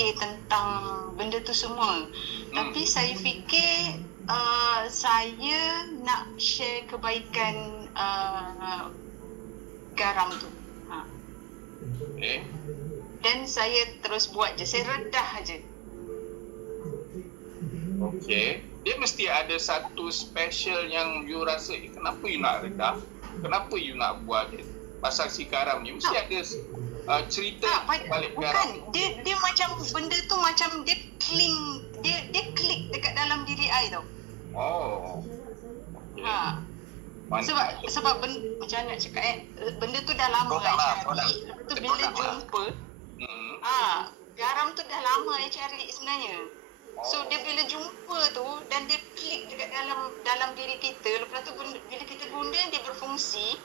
fikir tentang benda tu semua. Tapi saya fikir saya nak share kebaikan garam tu. Dan saya terus buat je, saya redah je. Okey. Dia mesti ada satu special yang you rasa, kenapa you nak redah? Kenapa you nak buat pasal si garam ni? Mesti ada cerita balik garam. Bukan, dia macam benda tu macam dia klik dekat dalam diri I tau. Oh. Okay. Sebab macam mana nak cakap benda tu dah lama I cari. Lepas tu bila jumpa, garam tu dah lama I cari sebenarnya. So dia bila jumpa tu dan dia klik dekat dalam diri kita, lepas tu bila kita guna dia berfungsi.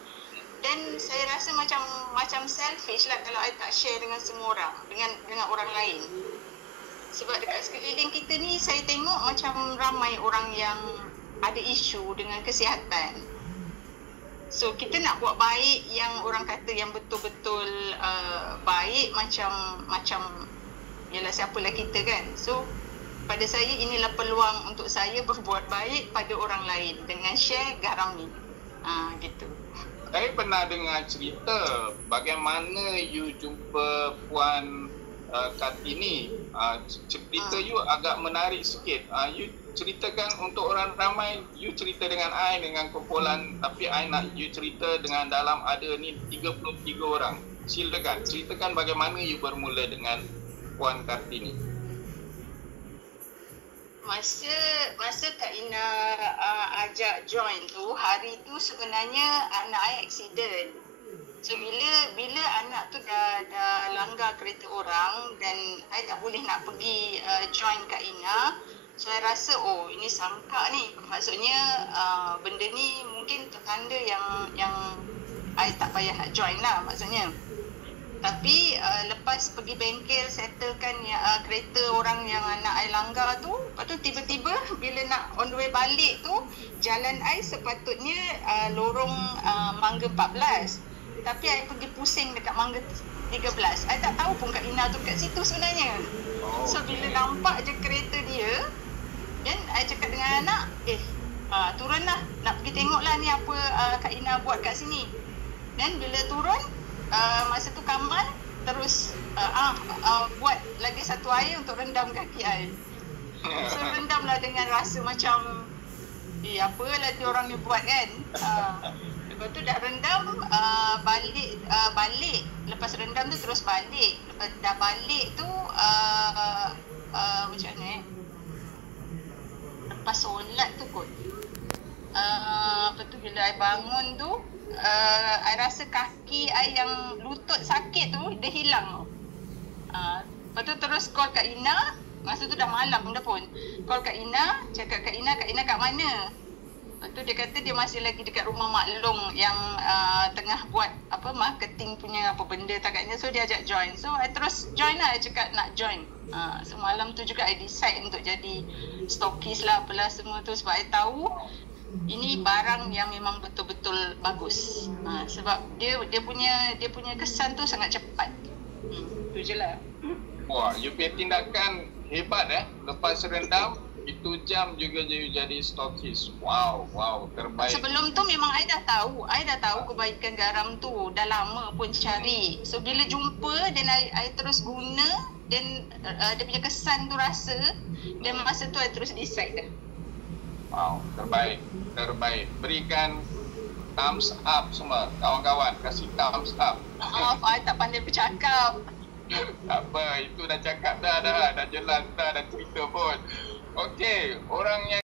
Dan saya rasa macam selfish lah kalau I tak share dengan semua orang, dengan orang lain. Sebab dekat sekeliling kita ni saya tengok macam ramai orang yang ada isu dengan kesihatan. So kita nak buat baik yang orang kata yang betul-betul baik macam yalah siapalah kita kan. So pada saya inilah peluang untuk saya berbuat baik pada orang lain dengan share garam ni. Gitu. Saya pernah dengar cerita bagaimana you jumpa Puan Kartini. Cerita you agak menarik sikit. You ceritakan untuk orang ramai, you cerita dengan I dengan kumpulan, tapi I nak you cerita dengan dalam ada ni 33 orang. Silakan, ceritakan bagaimana you bermula dengan Puan Kartini. Masa Kak Ina ajak join tu, hari tu sebenarnya anak I accident. So bila anak tu dah langgar kereta orang dan I tak boleh nak pergi join Kak Ina, so I rasa ini sangka ni. Maksudnya benda ni mungkin tanda yang I tak payah nak join lah maksudnya. Tapi lepas pergi bengkel settlekan kereta orang yang anak I langgar tu, lepas tu tiba-tiba bila nak on the way balik tu, jalan I sepatutnya lorong Mangga 14. Tapi I pergi pusing dekat Mangga 13. I tak tahu pun Kak Ina tu kat situ sebenarnya. So bila nampak je kereta dia, then I cakap dengan anak, turunlah, nak pergi tengoklah ni apa Kak Ina buat kat sini. Dan bila turun, masa tu Kamal terus buat lagi satu air untuk rendam kaki I. So rendamlah dengan rasa macam apalah dia orang ni buat kan. Lepas tu dah rendam, balik. Lepas rendam tu terus balik. Lepas dah balik tu macam mana lepas solat tu kot, lepas tu bila I bangun tu, I rasa kaki I yang lutut sakit tu dia hilang. Lepas tu terus call Kak Ina. Masa tu dah malam dah pun. Call Kak Ina, cakap Kak Ina kat mana? Lepas tu dia kata dia masih lagi dekat rumah Mak Long yang tengah buat marketing punya apa benda agaknya. So dia ajak join. So I terus join lah. I cakap nak join. So malam tu juga I decide untuk jadi stokis lah apalah semua tu. Sebab I tahu ini barang yang memang betul-betul bagus. Sebab dia punya kesan tu sangat cepat. Tu je lah. Wah, you punya tindakan hebat Lepas rendam, itu jam juga jadi stokis. Wow, terbaik. Sebelum tu memang I dah tahu kebaikan garam tu. Dah lama pun cari. So bila jumpa dan I terus guna, dan dia punya kesan tu rasa, dan masa tu I terus decide dah. Wow, terbaik. Berikan thumbs up semua. Kawan-kawan, kasih thumbs up. I tak pandai bercakap. Tak apa, itu dah cakap dah jelas dah cerita pun. Okey, orang yang